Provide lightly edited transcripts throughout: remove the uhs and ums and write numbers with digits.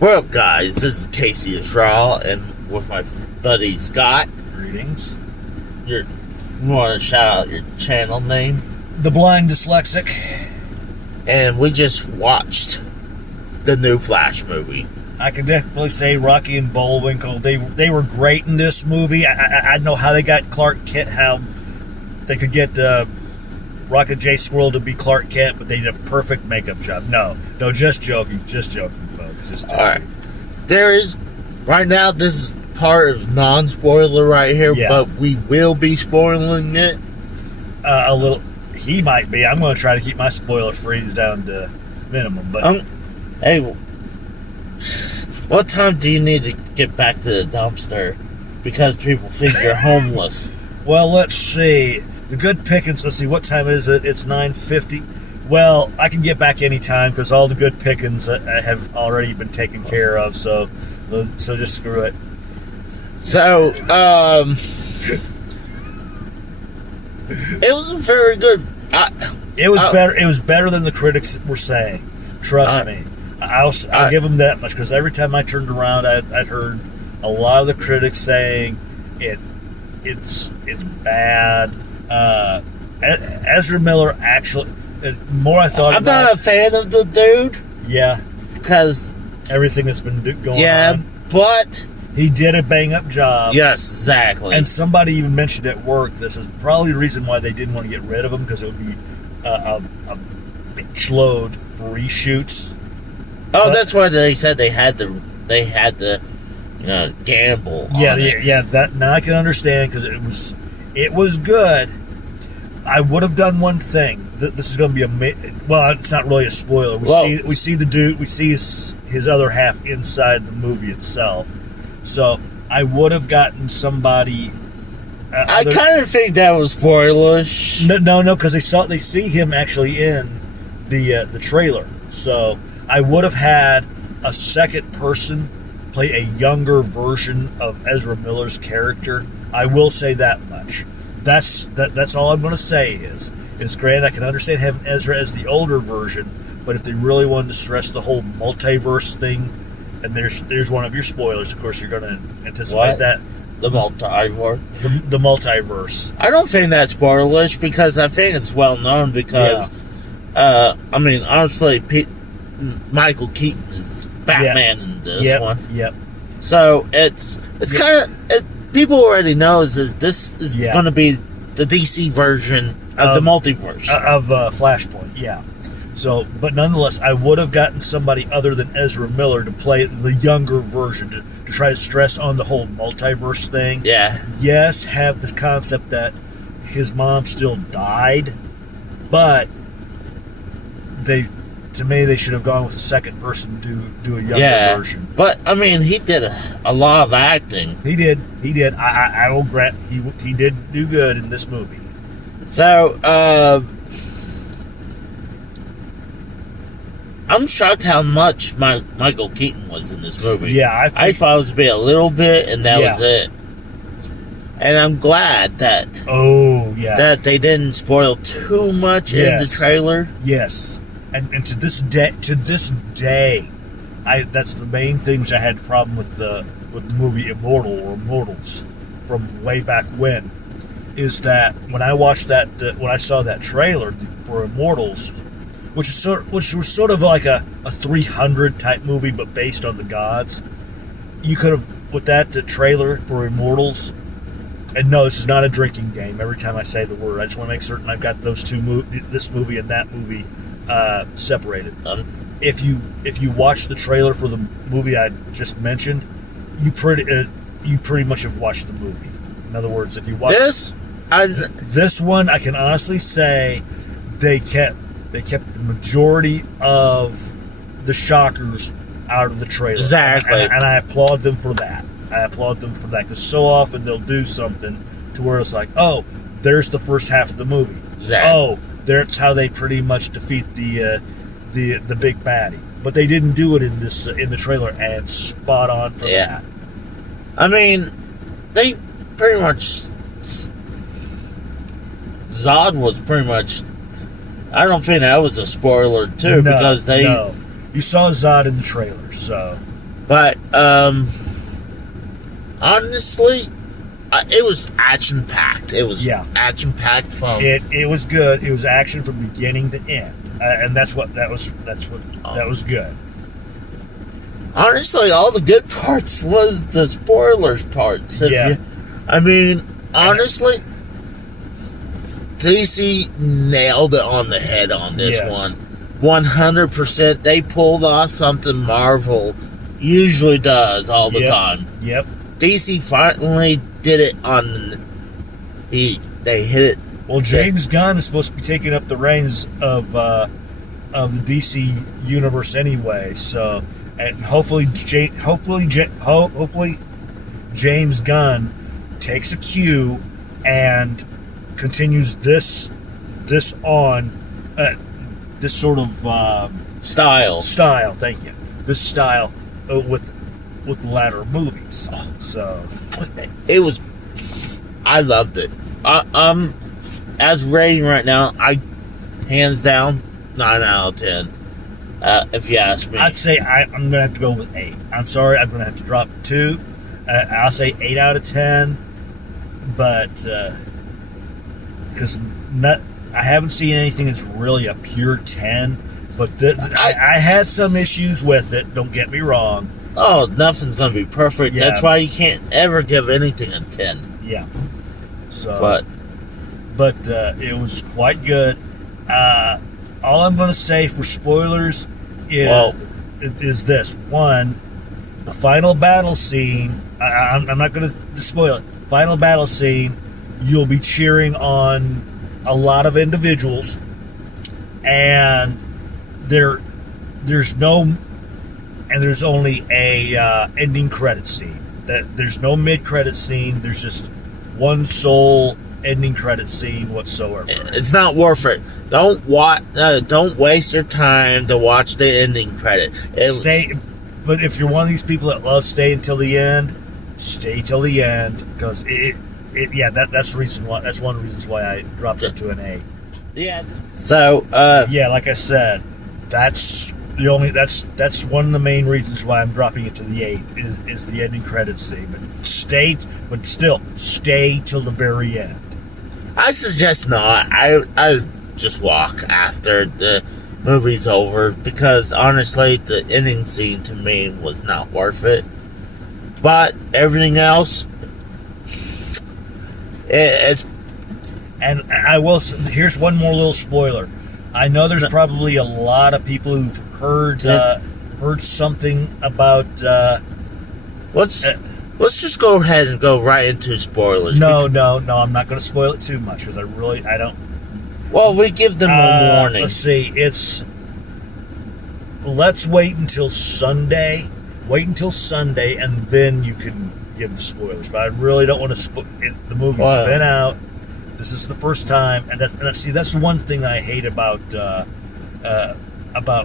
Well, guys, this is Casey Israel, and with my buddy Scott. Greetings. You want to shout out your channel name? The Blind Dyslexic. And we just watched the new Flash movie. I can definitely say Rocky and Bullwinkle, they were great in this movie. I know how they got Clark Kent, how they could get Rocket J. Squirrel to be Clark Kent, but they did a perfect makeup job. No, just joking, folks. Just joking. All right. There is, right now, this is part of non-spoiler right here, Yeah. but we will be spoiling it. A little, he might be. I'm going to try to keep my spoiler freeze down to minimum, but... Hey, what time do you need to get back to the dumpster? Because people think you're homeless. Well, let's see. The good pickings, let's see, what time is it? It's 9:50. Well, I can get back anytime because all the good pickings have already been taken care of, so just screw it. So, it was very good. It was better. It was better than the critics were saying. Trust me. I'll give them that much because every time I turned around, I'd heard a lot of the critics saying it's bad. Ezra Miller actually, more I thought. I'm not a fan of the dude. Yeah, because everything that's been going on. Yeah, but he did a bang up job. Yes, exactly. And somebody even mentioned at work this is probably the reason why they didn't want to get rid of him because it would be a bitch load for reshoots. Oh, but that's why they said they had to gamble. Yeah. That now I can understand because it was good. I would have done one thing. This is going to be well, it's not really a spoiler. We see the dude. We see his other half inside the movie itself. So I would have gotten somebody. I kind of think that was spoilerish. No, because they see him actually in the trailer. So I would have had a second person play a younger version of Ezra Miller's character. I will say that much. That's all I'm going to say is great. I can understand having Ezra as the older version, but if they really wanted to stress the whole multiverse thing, and there's one of your spoilers, of course you're going to anticipate that. The multiverse. The multiverse. I don't think that's spoilerish because I think it's well known because, I mean, honestly, Michael Keaton is Batman in this one. Yep. So it's kind of people already knows this is going to be the DC version of the multiverse of Flashpoint. Yeah. So, but nonetheless, I would have gotten somebody other than Ezra Miller to play the younger version to try to stress on the whole multiverse thing. Yeah. Yes, have the concept that his mom still died, but to me, they should have gone with a second person to do a younger version. But I mean, he did a lot of acting. He did. I will grant he did do good in this movie. So, I'm shocked how much Michael Keaton was in this movie. Yeah, I thought it was to be a little bit, and that was it. And I'm glad that that they didn't spoil too much in the trailer. Yes, and to this day, that's the main thing which I had a problem with the movie Immortal or Immortals from way back when, is that when I watched when I saw that trailer for Immortals, which was sort of like a 300 type movie, but based on the gods. You could have, with that trailer for Immortals, and no, this is not a drinking game. Every time I say the word, I just want to make certain I've got those two this movie and that movie separated. If you watch the trailer for the movie I just mentioned, you pretty much have watched the movie. In other words, if you watch this one, I can honestly say they kept the majority of the shockers out of the trailer. Exactly. And I applaud them for that. Because so often they'll do something to where it's like, oh, there's the first half of the movie. Exactly. Oh, that's how they pretty much defeat the big baddie. But they didn't do it in the trailer, and spot on for that. I mean, they pretty much Zod was pretty much. I don't think that was a spoiler too, because they. No. You saw Zod in the trailer, so. But honestly, it was action packed. It was action packed fun. It was good. It was action from beginning to end, and that was good. Honestly, all the good parts was the spoilers parts. Honestly, DC nailed it on the head on this one. 100%. They pulled off something Marvel usually does all the time. Yep. DC finally did it on. They hit it. Well, James Gunn is supposed to be taking up the reins of the DC universe anyway. So, and hopefully James Gunn takes a cue and continues this on this sort of style. Thank you. This style with the latter movies. So it was. I loved it. As rating right now, hands down 9 out of 10. If you ask me, I'd say I'm gonna have to go with 8. I'm sorry, I'm gonna have to drop 2. I'll say 8 out of 10, but because I haven't seen anything that's really a pure 10. But I had some issues with it. Don't get me wrong. Oh, nothing's gonna be perfect. Yeah. That's why you can't ever give anything a 10. Yeah. So, but it was quite good. All I'm going to say for spoilers is this. One, the final battle scene, I'm not going to spoil it. Final battle scene, you'll be cheering on a lot of individuals, and there's only a ending credit scene. There's no mid-credit scene. There's just one sole ending credit scene whatsoever. It's not worth it. Don't waste your time to watch the ending credit. But if you're one of these people that love staying till the end, stay till the end, because that's the reason why. That's one of the reasons why I dropped it to an 8. Yeah. So like I said, that's one of the main reasons why I'm dropping it to the 8 is the ending credits scene. But still stay till the very end. I suggest not. I just walk after the movie's over, because honestly, the ending scene to me was not worth it. But everything else, it's. And I will. Here's one more little spoiler. I know there's probably a lot of people who've heard something about. Let's just go ahead and go right into spoilers. No, I'm not going to spoil it too much, because I don't. Well, we give them a warning. Let's see. Let's wait until Sunday. Wait until Sunday, and then you can give the spoilers. But I really don't want to. The movie's been out. This is the first time, and that's one thing I hate about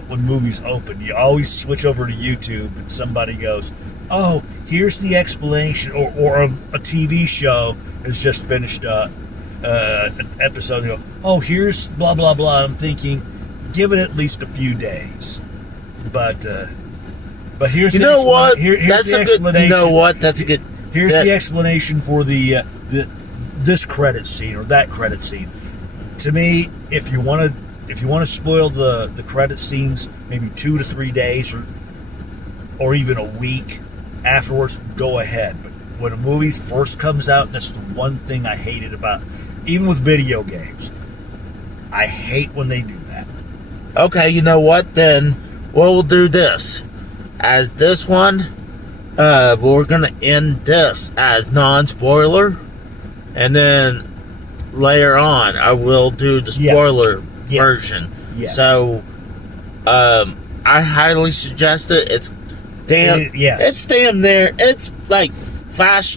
when movies open. You always switch over to YouTube, and somebody goes, "Oh, here's the explanation," or a TV show has just finished an episode. And go, "Oh, here's blah blah blah." I'm thinking, give it at least a few days. But here's Here's the explanation. You know what? That's a good. Here's the explanation for the this credit scene or that credit scene. To me, if you want to spoil the credit scenes, maybe 2 to 3 days or even a week afterwards, go ahead. But when a movie first comes out, that's the one thing I hated about, even with video games. I hate when they do that. Okay, you know what? Then we'll do this. As this one, we're gonna end this as non-spoiler. And then later on, I will do the spoiler version. Yes. So, I highly suggest it. It's damn. It's damn there. It's like Flash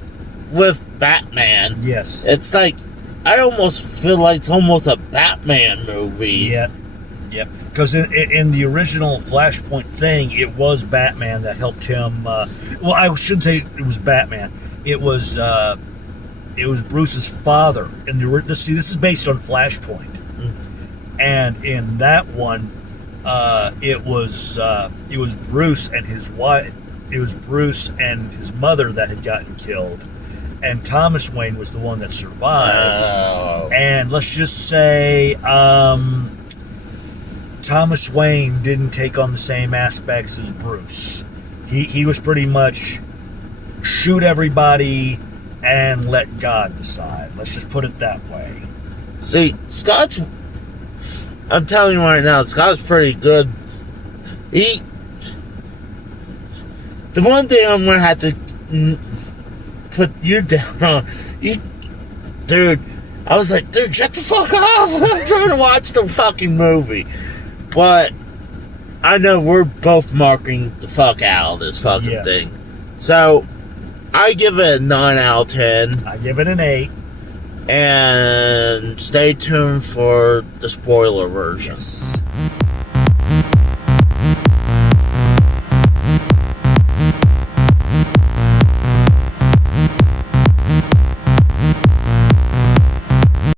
with Batman. Yes. It's like I almost feel like it's almost a Batman movie. Yep. Because in the original Flashpoint thing, it was Batman that helped him. Well, I shouldn't say it was Batman. It was Bruce's father. This is based on Flashpoint, and in that one, it was Bruce and his wife it was Bruce and his mother that had gotten killed, and Thomas Wayne was the one that survived. Oh. And let's just say Thomas Wayne didn't take on the same aspects as Bruce. He was pretty much shoot everybody and let God decide. Let's just put it that way. See, I'm telling you right now, Scott's pretty good. The one thing I'm going to have to put you down on, dude, I was like, dude, shut the fuck off. I'm trying to watch the fucking movie. But I know we're both marking the fuck out of this fucking thing. So, I give it a 9 out of 10. I give it an 8. And stay tuned for the spoiler version. Yes.